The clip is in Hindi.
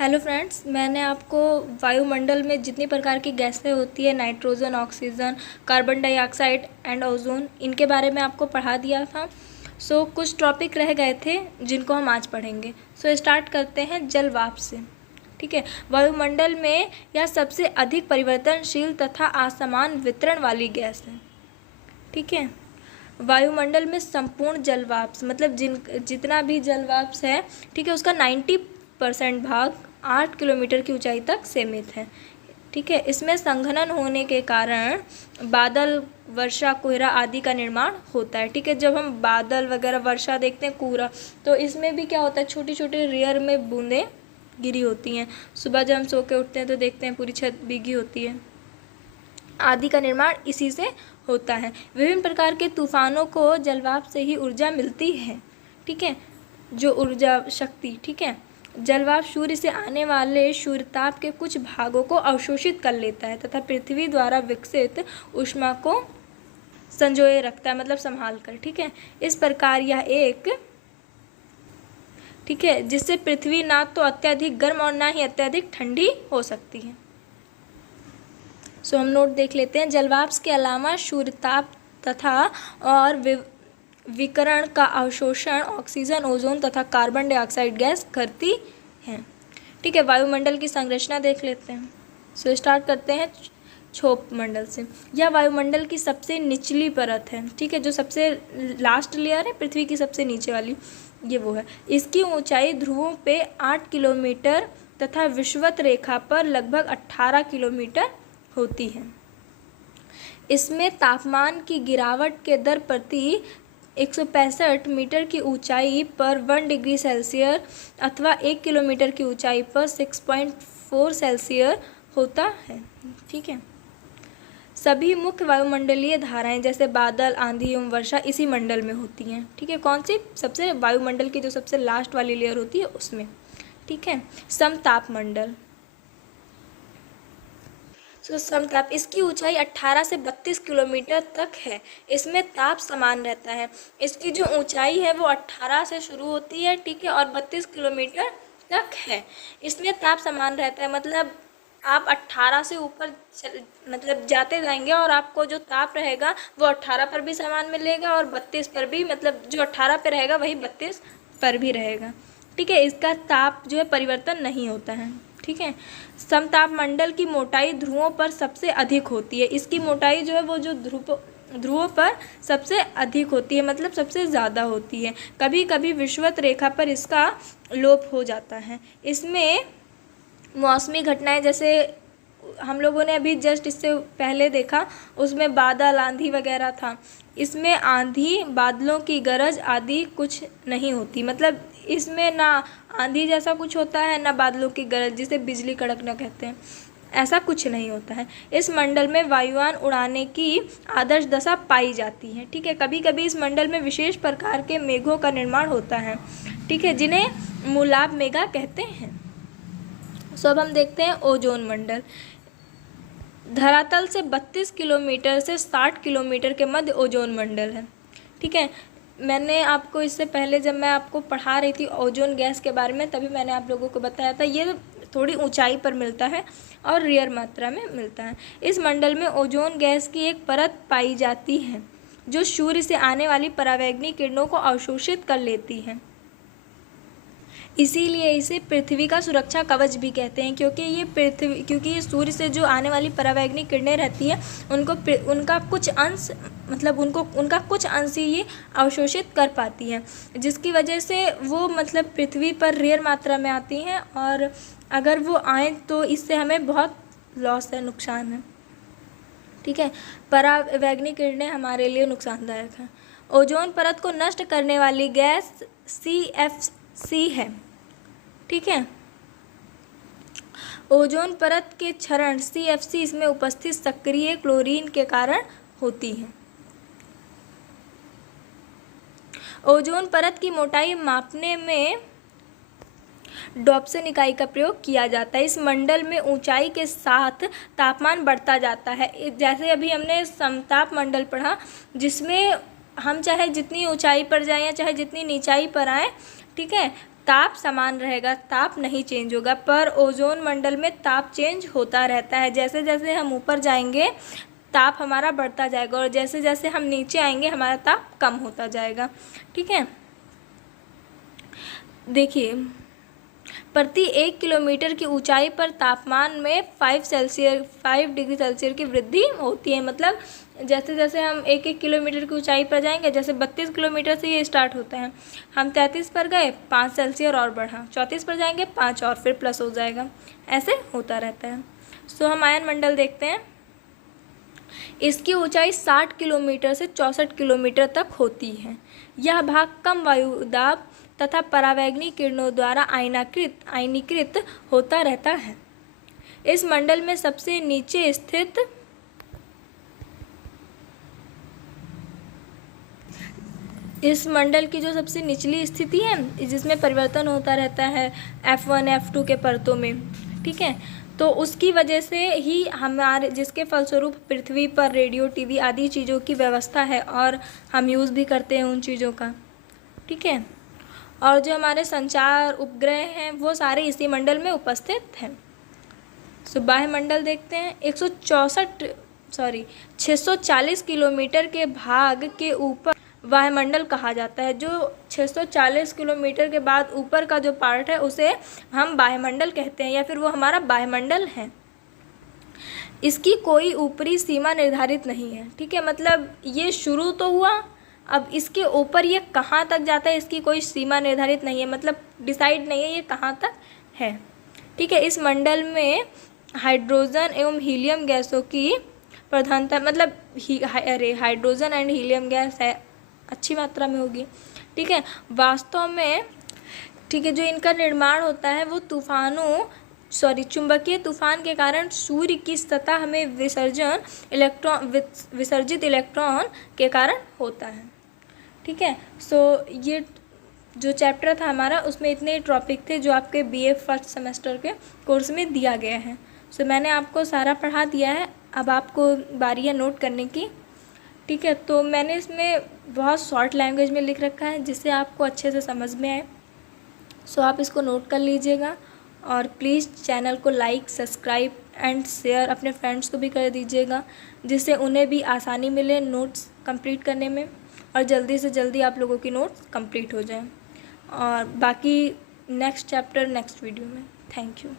हेलो फ्रेंड्स, मैंने आपको वायुमंडल में जितनी प्रकार की गैसें होती है, nitrogen, oxygen, carbon dioxide and ozone, इनके बारे में आपको पढ़ा दिया था। कुछ टॉपिक रह गए थे जिनको हम आज पढ़ेंगे। स्टार्ट करते हैं जल वाष्प से। ठीक है, वायुमंडल में यह सबसे अधिक परिवर्तनशील तथा असमान वितरण वाली गैस है। ठीक है, वायुमंडल में संपूर्ण जल वाष्प मतलब जितना भी जल वाष्प है, ठीक है, उसका 90% भाग 8 किलोमीटर की ऊंचाई तक सीमित है। ठीक है, इसमें संघनन होने के कारण बादल, वर्षा, कोहरा आदि का निर्माण होता है। ठीक है, जब हम बादल वगैरह, वर्षा देखते हैं, कोहरा, तो इसमें भी क्या होता है, छोटी छोटी रेयर में बूंदें गिरी होती हैं। सुबह जब हम सो के उठते हैं तो देखते हैं पूरी छत भीगी होती है। आदि का निर्माण इसी से होता है। विभिन्न प्रकार के तूफानों को जलवाष्प से ही ऊर्जा मिलती है। ठीक है, जो ऊर्जा शक्ति, ठीक है, जलवाष्प सूर्य से आने वाले सूर्यताप के कुछ भागों को अवशोषित कर लेता है तथा पृथ्वी द्वारा विकसित ऊष्मा को संजोए रखता है, मतलब संभाल कर। ठीक है, इस प्रकार यह एक, ठीक है, जिससे पृथ्वी ना तो अत्यधिक गर्म और ना ही अत्यधिक ठंडी हो सकती है। हम नोट देख लेते हैं। जलवाष्प के अलावा सूर्यताप तथा और विकिरण का अवशोषण ऑक्सीजन, ओजोन तथा कार्बन डाइऑक्साइड गैस करती हैं। ठीक है, वायुमंडल की संरचना देख लेते हैं। स्टार्ट करते हैं क्षोभ मंडल से। यह वायुमंडल की सबसे निचली परत है। ठीक है, जो सबसे लास्ट लेयर है, पृथ्वी की सबसे नीचे वाली, ये वो है। इसकी ऊंचाई ध्रुवों पे 8 किलोमीटर तथा विषुवत रेखा पर लगभग 18 किलोमीटर होती है। इसमें तापमान की गिरावट के दर प्रति 165 मीटर की ऊंचाई पर 1 डिग्री सेल्सियस अथवा 1 किलोमीटर की ऊंचाई पर 6.4 सेल्सियस होता है। ठीक है, सभी मुख्य वायुमंडलीय धाराएं जैसे बादल, आंधी एवं वर्षा इसी मंडल में होती हैं। ठीक है, कौन सी? सबसे वायुमंडल की जो सबसे लास्ट वाली लेयर होती है उसमें। ठीक है, समताप मंडल। समताप, इसकी ऊंचाई 18 से 32 किलोमीटर तक है। इसमें ताप समान रहता है। इसकी जो ऊंचाई है वो 18 से शुरू होती है, ठीक है, और 32 किलोमीटर तक है। इसमें ताप समान रहता है, मतलब आप 18 से ऊपर मतलब जाते जाएंगे और आपको जो ताप रहेगा वो 18 पर भी समान मिलेगा और 32 पर भी, मतलब जो 18 पे रहेगा वही 32 पर भी रहेगा। ठीक है, इसका ताप जो है परिवर्तन नहीं होता है। ठीक है, समताप मंडल की मोटाई ध्रुवों पर सबसे अधिक होती है। इसकी मोटाई जो है वो जो ध्रुवों पर सबसे अधिक होती है, मतलब सबसे ज़्यादा होती है। कभी कभी विषुवत रेखा पर इसका लोप हो जाता है। इसमें मौसमी घटनाएं, जैसे हम लोगों ने अभी जस्ट इससे पहले देखा, उसमें बादल, आंधी वगैरह था। इसमें आंधी, बादलों की गरज आदि कुछ नहीं होती, मतलब इसमें ना आंधी जैसा कुछ होता है ना बादलों की गरज जिसे बिजली कड़कना कहते हैं, ऐसा कुछ नहीं होता है। इस मंडल में वायुयान उड़ाने की आदर्श दशा पाई जाती है। ठीक है, कभी कभी इस मंडल में विशेष प्रकार के मेघों का निर्माण होता है। ठीक है, जिन्हें मूलाभ मेघा कहते हैं। अब हम देखते हैं ओजोन मंडल। धरातल से 32 किलोमीटर से 60 किलोमीटर के मध्य ओजोन मंडल है। ठीक है, मैंने आपको इससे पहले जब मैं आपको पढ़ा रही थी ओजोन गैस के बारे में, तभी मैंने आप लोगों को बताया था ये थोड़ी ऊंचाई पर मिलता है और रेयर मात्रा में मिलता है। इस मंडल में ओजोन गैस की एक परत पाई जाती है जो सूर्य से आने वाली परावैंगनी किरणों को अवशोषित कर लेती है। इसीलिए इसे पृथ्वी का सुरक्षा कवच भी कहते हैं, क्योंकि ये सूर्य से जो आने वाली परावैंगनी किरणें रहती हैं उनका कुछ अंश, मतलब उनका कुछ अंश ही ये अवशोषित कर पाती हैं, जिसकी वजह से वो मतलब पृथ्वी पर रेयर मात्रा में आती हैं, और अगर वो आए तो इससे हमें बहुत लॉस है, नुकसान है। ठीक है, परावैंगनी किरणें हमारे लिए नुकसानदायक हैं। ओजोन परत को नष्ट करने वाली गैस CFC है। ठीक है, ओजोन परत के क्षरण CFC इसमें उपस्थित सक्रिय क्लोरीन के कारण होती है। ओजोन परत की मोटाई मापने में डॉप्सन इकाई का प्रयोग किया जाता है। इस मंडल में ऊंचाई के साथ तापमान बढ़ता जाता है। जैसे अभी हमने समताप मंडल पढ़ा, जिसमें हम चाहे जितनी ऊंचाई पर जाएं या चाहे जितनी नीचाई पर आएँ, ठीक है, ताप समान रहेगा, ताप नहीं चेंज होगा, पर ओजोन मंडल में ताप चेंज होता रहता है। जैसे जैसे हम ऊपर जाएंगे ताप हमारा बढ़ता जाएगा, और जैसे जैसे हम नीचे आएंगे हमारा ताप कम होता जाएगा। ठीक है, देखिए प्रति 1 किलोमीटर की ऊंचाई पर तापमान में 5 डिग्री सेल्सियस की वृद्धि होती है। मतलब जैसे जैसे हम 1 किलोमीटर की ऊंचाई पर जाएंगे, जैसे 32 किलोमीटर से ये स्टार्ट होता है, हम 33 पर गए 5 सेल्सियस और बढ़ा, 34 पर जाएंगे 5 और फिर प्लस हो जाएगा, ऐसे होता रहता है। सो हम आयन मंडल देखते हैं। इसकी ऊंचाई 60 किलोमीटर से 64 किलोमीटर तक होती है। यह भाग कम वायुदाब तथा परावैंगनी किरणों द्वारा आयनीकृत होता रहता है। इस मंडल में सबसे नीचे स्थित इस मंडल की जो सबसे निचली स्थिति है, जिसमें परिवर्तन होता रहता है F1 F2 के परतों में, ठीक है, तो उसकी वजह से ही हमारे, जिसके फलस्वरूप पृथ्वी पर रेडियो, टीवी आदि चीज़ों की व्यवस्था है और हम यूज़ भी करते हैं उन चीज़ों का। ठीक है, और जो हमारे संचार उपग्रह हैं वो सारे इसी मंडल में उपस्थित हैं। सो बाह्य मंडल देखते हैं। 640 किलोमीटर के भाग के ऊपर वायुमंडल कहा जाता है। जो 640 किलोमीटर के बाद ऊपर का जो पार्ट है उसे हम वायुमंडल कहते हैं, या फिर वो हमारा वायुमंडल है। इसकी कोई ऊपरी सीमा निर्धारित नहीं है। ठीक है, मतलब ये शुरू तो हुआ, अब इसके ऊपर ये कहाँ तक जाता है इसकी कोई सीमा निर्धारित नहीं है, मतलब डिसाइड नहीं है ये कहाँ तक है। ठीक है, इस मंडल में हाइड्रोजन एवं हीलियम गैसों की प्रधानता, मतलब हाइड्रोजन एंड हीलियम गैस है, अच्छी मात्रा में होगी। ठीक है, वास्तव में, ठीक है, जो इनका निर्माण होता है वो चुंबकीय तूफान के कारण सूर्य की सतह में विसर्जित इलेक्ट्रॉन के कारण होता है। ठीक है, सो ये जो चैप्टर था हमारा उसमें इतने टॉपिक थे जो आपके BA फर्स्ट सेमेस्टर के कोर्स में दिया गया है। सो मैंने आपको सारा पढ़ा दिया है, अब आपको बारी है नोट करने की। ठीक है, तो मैंने इसमें बहुत शॉर्ट लैंग्वेज में लिख रखा है जिससे आपको अच्छे से समझ में आए। सो आप इसको नोट कर लीजिएगा, और प्लीज़ चैनल को लाइक, सब्सक्राइब एंड शेयर अपने फ्रेंड्स को भी कर दीजिएगा, जिससे उन्हें भी आसानी मिले नोट्स कंप्लीट करने में, और जल्दी से जल्दी आप लोगों की नोट्स कंप्लीट हो जाए। और बाकी नेक्स्ट चैप्टर नेक्स्ट वीडियो में। Thank you.